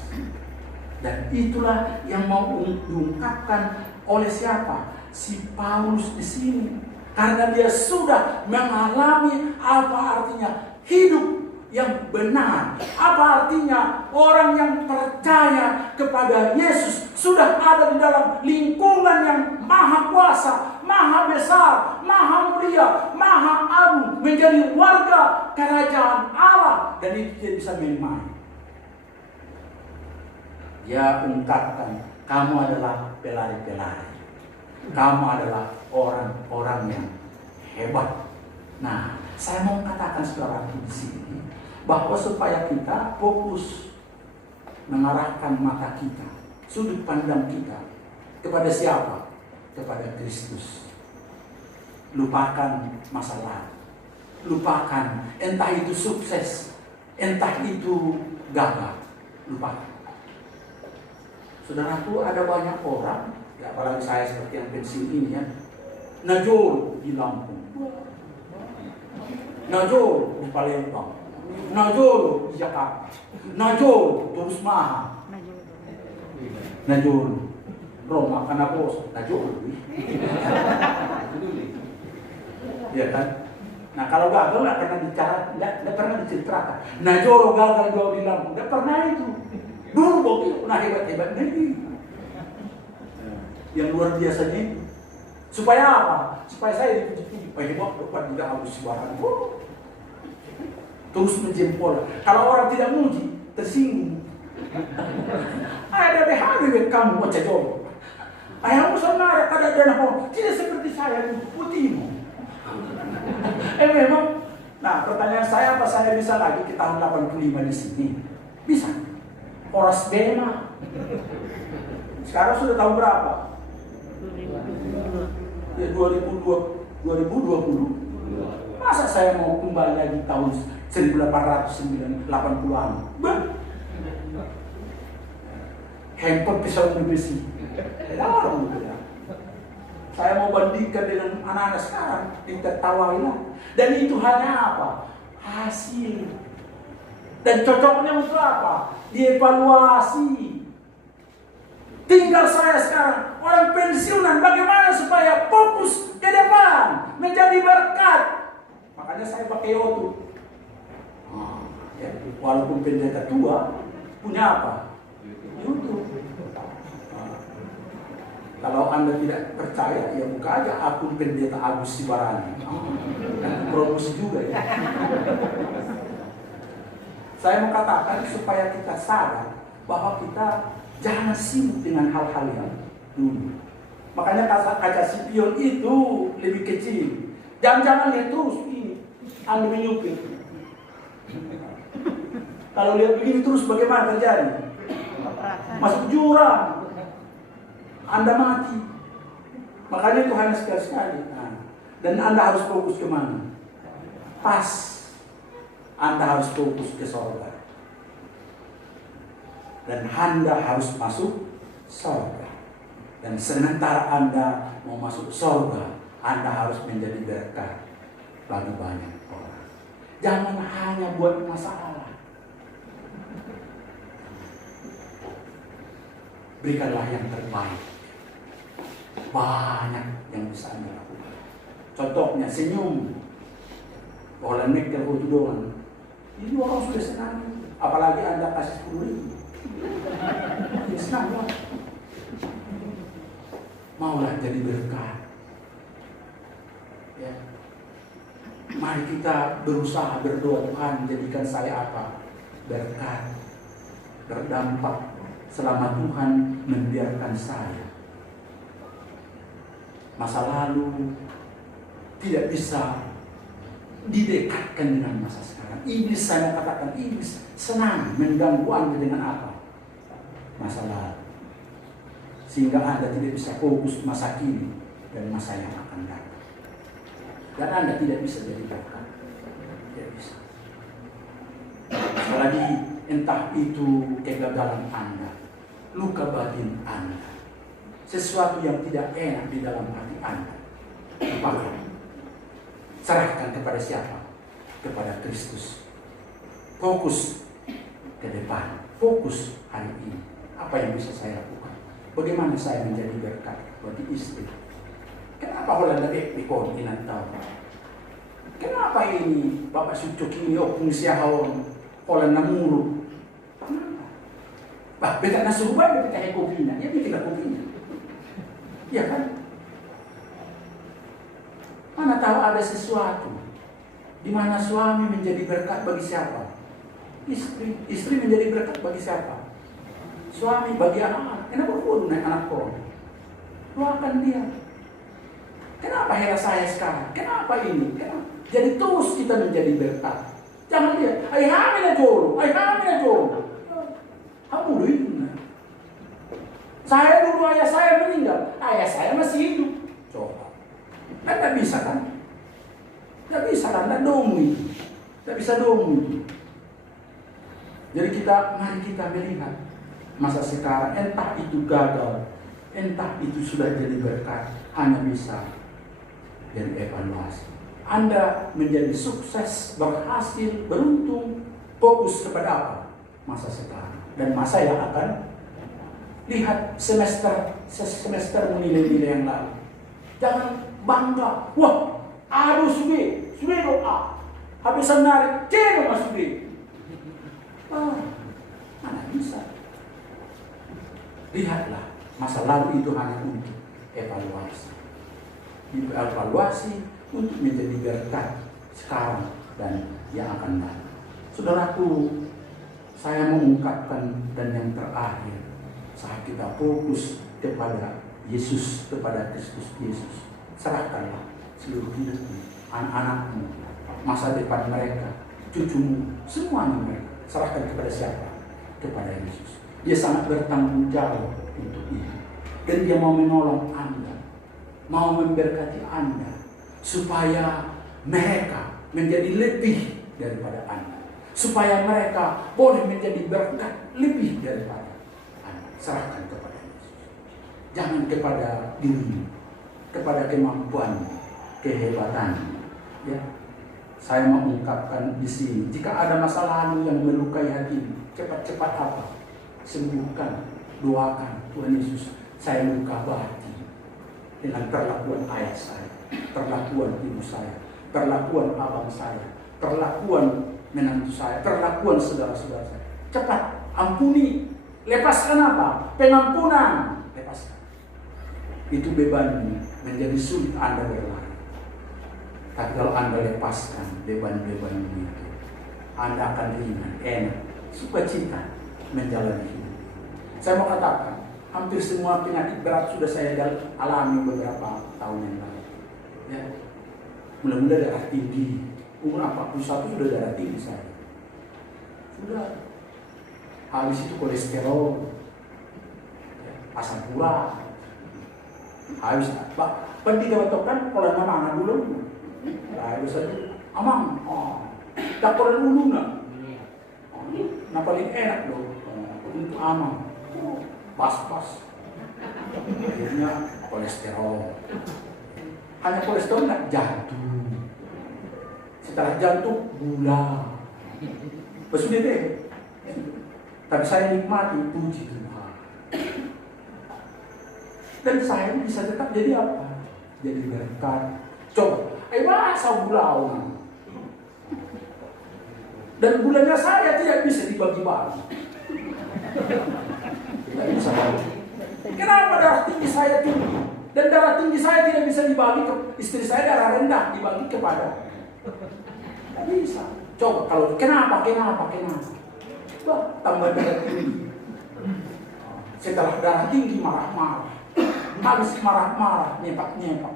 Dan itulah yang mau diungkapkan oleh siapa? Si Paulus di sini. Karena dia sudah mengalami apa artinya hidup yang benar. Apa artinya orang yang percaya kepada Yesus sudah ada di dalam lingkungan yang maha kuasa, maha besar, maha mulia, maha agung, menjadi warga kerajaan Allah, dan itu tidak bisa main-main. Dia ungkapkan, kamu adalah pelari-pelari. Kamu adalah orang-orang yang hebat. Nah, saya mau katakan saudaraku di sini bahwa supaya kita fokus mengarahkan mata kita, sudut pandang kita kepada siapa? Kepada Kristus. Lupakan masalah. Lupakan entah itu sukses, entah itu gagal. Lupakan. Saudaraku, ada banyak orang, ya, apalagi saya seperti yang pensiun ini ya, najol di Lampung, najol di Palembang, najol di Jakarta, najol terus maha, najol Roma karena bos, najol, ya kan? Nah kalau gagal nggak pernah bicara, nggak pernah diceritakan. Najol gagal jauh di Lampung, nggak pernah itu. Dulu begitu, nah hebat-hebatnya ini. Yang luar biasanya itu. Supaya apa? Supaya saya dipuji-puji. Pak hebat, lupa tidak harus suara. Terus menjempol. Kalau orang tidak muji, tersinggung. Ada behari kamu baca jawab. Ayahmu sama ada dana hon. Tidak seperti saya itu, putihmu. Memang. Nah pertanyaan saya, apa saya bisa lagi ke tahun 85 di sini? Bisa. Horas Bema. Sekarang sudah tahu berapa? 2022. Ya 2020. Masa saya mau kembali lagi tahun 1880-an? Handphone pisau besi. Dalam gitu ya. Saya mau bandingkan dengan anak-anak sekarang, ditertawailah. Dan itu hanya apa? Hasil. Dan cocoknya untuk apa? Dievaluasi. Tinggal saya sekarang, orang pensiunan, bagaimana supaya fokus ke depan, menjadi berkat. Makanya saya pakai YouTube. Ya, walaupun pendeta tua, punya apa? YouTube. Kalau Anda tidak percaya, ya buka aja akun pendeta Agus Sibarani. Kan promosi juga ya. Saya mau katakan supaya kita sadar bahwa kita jangan sibuk dengan hal-hal yang dulu. Makanya kaca spion itu lebih kecil. Jangan lihat terus ini, Anda menyupir. Kalau lihat begini terus bagaimana terjadi? Masuk jurang. Anda mati. Makanya itu hanya sekali-sekali. Dan Anda harus fokus kemana? Pas. Anda harus fokus ke sorga. Dan Anda harus masuk sorga. Dan sementara Anda mau masuk sorga, Anda harus menjadi berkat bagi banyak orang. Jangan hanya buat masalah. Berikanlah yang terbaik. Banyak yang bisa Anda lakukan. Contohnya senyum. Orang mekel itu doang. Ini orang sudah senang. Apalagi Anda kasih 10.000. Ya senang lah. Maulah jadi berkat. Ya. Mari kita berusaha berdoa, Tuhan jadikan saya apa? Berkat. Berdampak selama Tuhan membiarkan saya. Masa lalu tidak bisa didekatkan dengan masa sekarang. Iblis, saya mau katakan, iblis senang mengganggu Anda dengan apa? Masa lalu. Sehingga Anda tidak bisa fokus masa kini dan masa yang akan datang. Dan Anda tidak bisa jadi berkat. Tidak bisa. Sekali lagi, entah itu kegagalan Anda, luka batin Anda, sesuatu yang tidak enak di dalam hati Anda, lupakan. Serahkan kepada siapa? Kepada Kristus. Fokus ke depan. Fokus hari ini. Apa yang bisa saya lakukan? Bagaimana saya menjadi berkat bagi istri? Kenapa Holanda Ekpikon inantaw? Kenapa ini Bapak Sucuk ini opung siyahon Holanda mulu? Kenapa? Bah, beta nasuhubay, beta kopinya. Ya bikin kopinya. Ya kan? Mana tahu ada sesuatu di mana suami menjadi berkat bagi siapa? Istri menjadi berkat bagi siapa? Suami bagi anak. Kenapa pun naik anak kau? Doakan dia. Kenapa hera saya sekarang? Kenapa ini? Kenapa? Jadi terus kita menjadi berkat. Jangan dia, ay hamil aja, Kamu dulu itu. Saya dulu ayah saya meninggal, ayah saya masih hidup. Coba. Kan tidak bisa kan? Tidak bisa kan? Tidak domu itu. Tidak bisa domu itu. Jadi mari kita melihat masa sekarang, entah itu gagal, entah itu sudah jadi berkat, hanya bisa jadi evaluasi. Anda menjadi sukses, berhasil, beruntung, fokus kepada apa? Masa sekarang. Dan masa yang akan lihat semester nilai-nilai yang lalu. Jangan bangga. Wah, aduh sudah doa. Habisan narik, cero mas sudah. Mana bisa. Lihatlah, masa lalu itu hanya untuk evaluasi. Evaluasi untuk menjadi berkat sekarang dan yang akan datang. Saudaraku, saya mengungkapkan dan yang terakhir, saat kita fokus kepada Yesus, kepada Kristus Yesus, serahkanlah seluruh hidupmu, anak-anakmu, masa depan mereka, cucumu, semuanya mereka. Serahkan kepada siapa? Kepada Yesus. Dia sangat bertanggung jawab untuk itu. Dan dia mau menolong Anda, mau memberkati Anda, supaya mereka menjadi lebih daripada Anda, supaya mereka boleh menjadi berkat lebih daripada Anda. Serahkan kepada Yesus. Jangan kepada dirimu, kepada kemampuanmu, kehebatanmu. Ya, saya mau mengungkapkan di sini, jika ada masa lalu yang melukai hatimu, cepat-cepat apa? Sembuhkan, doakan Tuhan Yesus. Saya luka hati dengan perlakuan ayah saya, perlakuan ibu saya, perlakuan abang saya, perlakuan menantu saya, perlakuan saudara-saudara saya. Cepat ampuni, lepaskan apa? Pengampunan, lepaskan. Itu bebanmu menjadi sulit Anda berlari. Tapi kalau Anda lepaskan beban-bebanmu itu, Anda akan ringan, enak, sukacita menjalani hidup. Saya mau katakan, hampir semua penyakit berat sudah saya alami beberapa tahun yang lalu. Ya. Mula-mula darah tinggi, umur 41 sudah darah tinggi saya. Sudah. Habis itu kolesterol, ya, asam urat. Habis apa? Penting kan kalau nama dulu. Habis itu amang, tak perlu dulu nak. Nah paling enak loh untuk amang. Pas-pas. Akhirnya kolesterol. Hanya kolesterol nak jantung. Setelah jantung gula. Sudah deh. Tapi saya nikmati, puji Tuhan. Dan saya bisa tetap jadi apa? Jadi berkat. Coba, masa gula. Dan gulanya saya tidak bisa dibagi-bagi. Tidak bisa bagi. Kenapa darah tinggi saya tinggi? Dan darah tinggi saya tidak bisa dibagi ke istri saya, darah rendah dibagi kepada. Tidak bisa. Coba kalau kenapa? Wah, tambah darah tinggi. Setelah darah tinggi marah-marah. Habis marah-marah, nyepak-nyepak.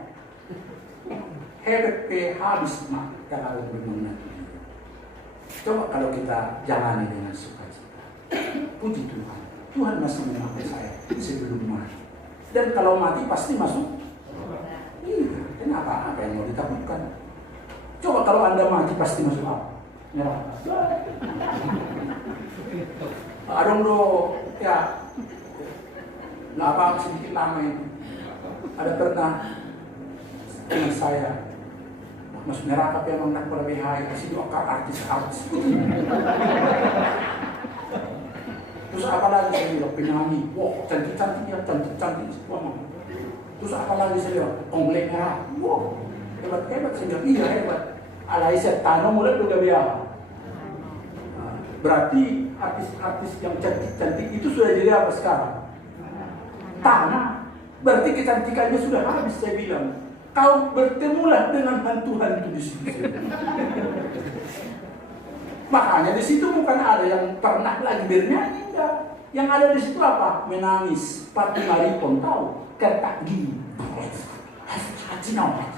Hebat habis kalau bermenang. Coba kalau kita jalani dengan sukacita. Puji Tuhan. Tuhan masih memakai saya sebelum mati. Dan kalau mati pasti masuk. Iya, kenapa? Apa yang mau ditakutkan? Coba kalau Anda mati pasti masuk apa? Neraka. Adong do, ya. Nggak apa sedikit lama itu. Ada pernah dengan saya masuk neraka tapi emang nak lebih high kasih doa artis-artis. Terus apa lagi saya bilang penyanyi, wah cantik-cantik ya, cantik-cantik semua mah. Terus apa lagi saya bilang onglek merah, wah hebat-hebat saya bilang iya hebat. Alai setan mulai juga biasa. Berarti artis-artis yang cantik-cantik itu sudah jadi apa sekarang? Tanah. Berarti kecantikannya sudah habis saya bilang. Kau bertemulah dengan hantu-hantu di situ. Makanya di situ bukan ada yang pernah lagi bernyanyi, enggak. Yang ada di situ apa? Menangis. Pati maripon tahu, ketak gini. Nah,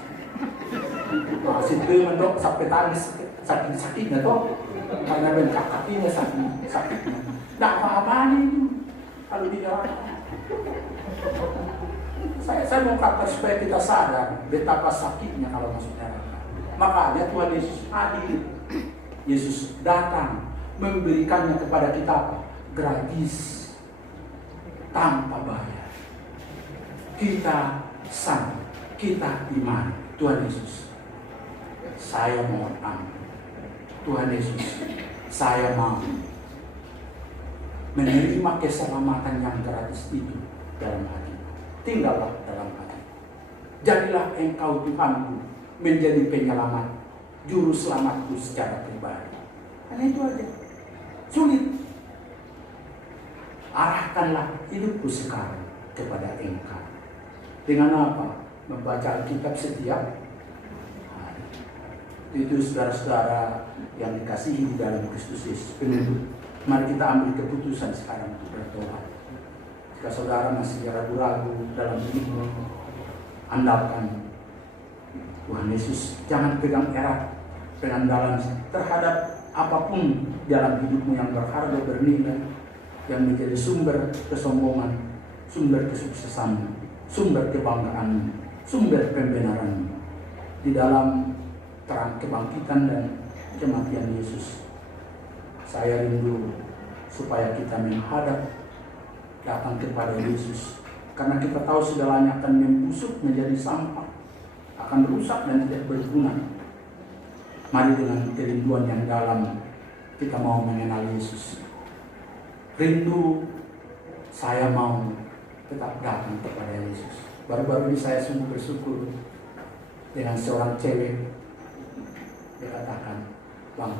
situ mendok sampai tangis sakit-sakitnya toh. Karena bengkak kakinya sakitnya. Enggak apa-apa itu kalau tidak. Saya mau kata supaya kita sadar betapa sakitnya kalau masuk neraka. Makanya Tuhan Yesus hadir. Yesus datang memberikannya kepada kita apa? Gratis, tanpa bayar. Kita sanggup, kita iman. Tuhan Yesus, saya mohon ampun. Tuhan Yesus, saya mau menerima keselamatan yang gratis itu dalam hati. Tinggallah dalam hati. Jadilah Engkau Tuhanku menjadi penyelamat, juru selamatku secara pribadi. Hanya itu aja. Sulit. Arahkanlah hidupku sekarang kepada Engkau. Dengan apa? Membaca Alkitab setiap hari. Itu saudara-saudara yang dikasihi di dalam Kristus Yesus. Mari kita ambil keputusan sekarang untuk bertobat. Jika saudara masih ragu-ragu dalam hidupmu, andalkan Tuhan Yesus. Jangan pegang erat dengan dalam terhadap apapun dalam hidupmu yang berharga, bernilai, yang menjadi sumber kesombongan. sumber kesuksesan, sumber kebanggaan, sumber pembenaran di dalam terang kebangkitan dan kematian Yesus. Saya rindu supaya kita menghadap datang kepada Yesus, karena kita tahu segalanya akan membusuk menjadi sampah, akan rusak dan tidak berguna. Mari dengan kerinduan yang dalam kita mau mengenal Yesus. Rindu saya mau tetap datang kepada Yesus. Baru-baru ini saya sungguh bersyukur dengan seorang cewek. Dia katakan, "Bang,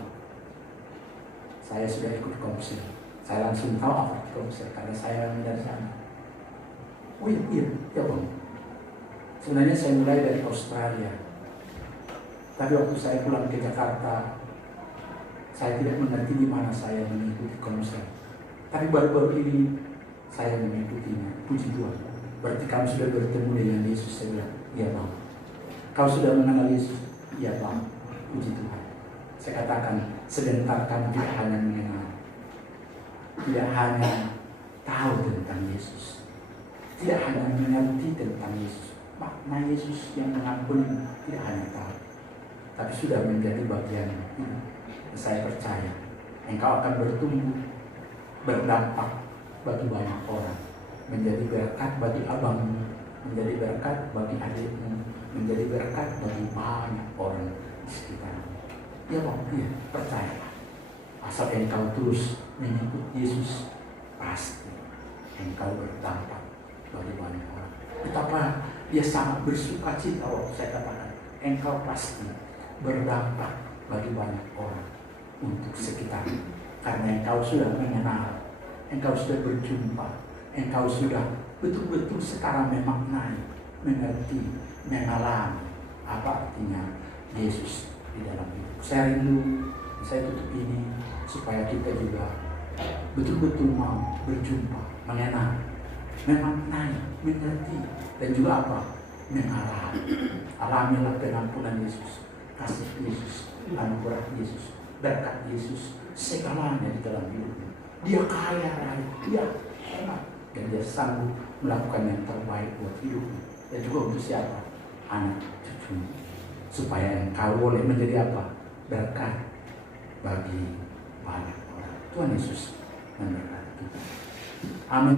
saya sudah ikut komsel." Saya langsung tahu apa itu komsel karena saya dari sana. Oh iya bang. Sebenarnya saya mulai dari Australia. Tapi waktu saya pulang ke Jakarta, saya tidak mengerti di mana saya mengikuti komsel. Tapi baru-baru ini saya mengikutinya. Puji Tuhan. Berarti kamu sudah bertemu dengan Yesus. Saya bilang, iya bang. Kau sudah mengenal Yesus? Iya bang. Puji Tuhan. Saya katakan, sebentar kamu tidak hanya mengenal, tidak hanya tahu tentang Yesus, tidak hanya mengerti tentang Yesus, makna Yesus yang mengampuni, tidak hanya tahu, tapi sudah menjadi bagian hidup. Saya percaya engkau akan bertumbuh, berdampak bagi banyak orang, menjadi berkat bagi abangmu, menjadi berkat bagi adikmu, menjadi berkat bagi banyak orang di sekitarmu. Ya bang, iya, percaya. Asal engkau terus mengikut Yesus, pasti engkau berdampak bagi banyak orang. Betapa dia sangat bersuka cita waktu saya katakan, engkau pasti berdampak bagi banyak orang untuk sekitar. Karena engkau sudah mengenal, engkau sudah berjumpa, engkau sudah betul-betul sekarang memaknai, mengerti, mengalami apa artinya Yesus di dalam hidup. Saya rindu, saya tutup ini supaya kita juga betul-betul mau berjumpa, mengenal, memaknai, mengerti, dan juga apa? Mengalami. Alamilah pengampunan Yesus, kasih Yesus, anugerah Yesus, berkat Yesus, segalanya di dalam hidupnya. Dia kaya raya, dia hebat, dan dia sanggup melakukan yang terbaik buat hidupnya. Dan juga untuk siapa? Anak cucunya. Supaya engkau boleh menjadi apa? Berkat bagi banyak orang. Tuhan Yesus memberkati kita. Amin.